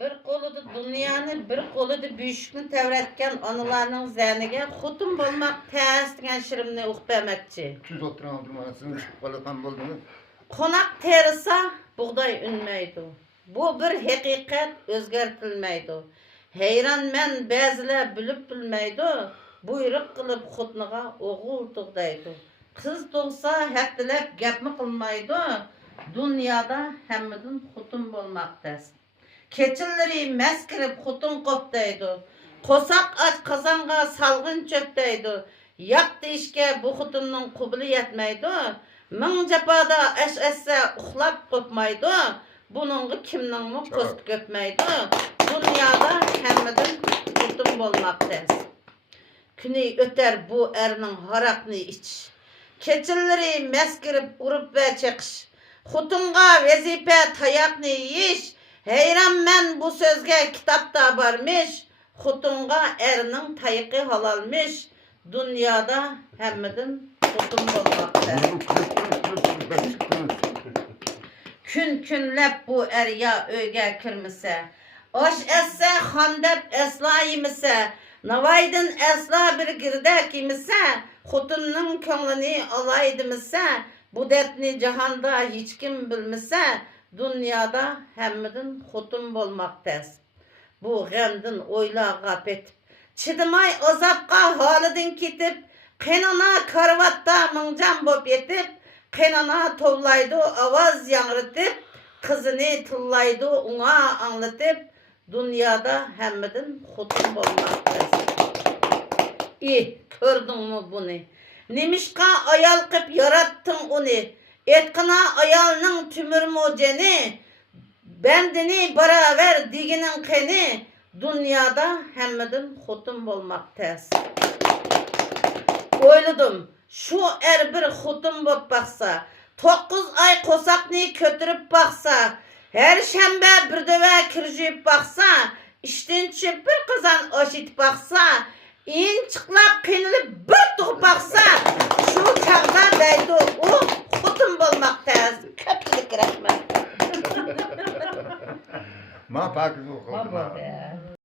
Bir kolida dünyani, bir kolida büyüşükni tevretken anılarının zaniga xotin bolmak tez degan shirimni o'qib bermoqchi. Tuz o'tirgan durmasini chiqib qolasan bo'ldimi? Qo'noq terisa bug'doy unmaydi. Bu bir haqiqat o'zgartirilmaydi. Hayronman ba'zilar bilib bilmaydi. Buyruq qilib xotniga o'g'il tug'daydi. Qiz tug'sa haqdilab gapmi qilmaydi. Dunyoda hammadan xotin bo'lmoq tez. Keçilleri meskirip xutun qopdaydı. Qo'saq aç qazonga salg'in cho'kdaydi. Yaktı ishga bu xutunning qubuli yetmaydi. Ming jafoda assa uxlab qo'pmaydi. Buningga kimningmi ko'sti ko'pmaydi. Dunyoda hammadan xutun bo'lmoqda. Kuni o'tar bu erning haraqni ich. Keçilleri meskirip urib va cheqish. Xutunga vazifa tayoqni yeyish. Heyranman bu sözge kitapta varmış, xutunga erinin tayıqı halalmış, dünyada hemmadin xutun bolmakta. Künlep bu erya öyge kirmise, oş esse handep esla yemise, navaydın esla bir girdek yemise, xutunun könlini alaydımisa, bu dertni cahanda hiç kim bilmise, dünyada hemmadin xutun bolmakta. Bu gamdin oylağa petip, çidimay azapqa halidin ketip, qenana karvatta mingjan bop yetip, qenana tovlaydı avaz yangritip, kızını tıllaydı ona anlatıp, dünyada hemmadin xutun bolmakta. Kördün mü bunu? Nemişqa ayal qip yarattın onu? Etkına ayalının tümür moceni, bendini beraber diginin keni, dünyada hemmadin xutun bolmak tez. Oyladım, şu bir xutun bop baksa, 9 ay qosaqni kötürüp baksa, her şembe bir döve kirjiyip baksa, işten çıkıp bir kazan aşit baksa, inçiqlap qenilip bir tuğup baksa, şu çağda deydi o, xutun bolmak tez. Köpçülük rahmet. Ma pakiz o'qib.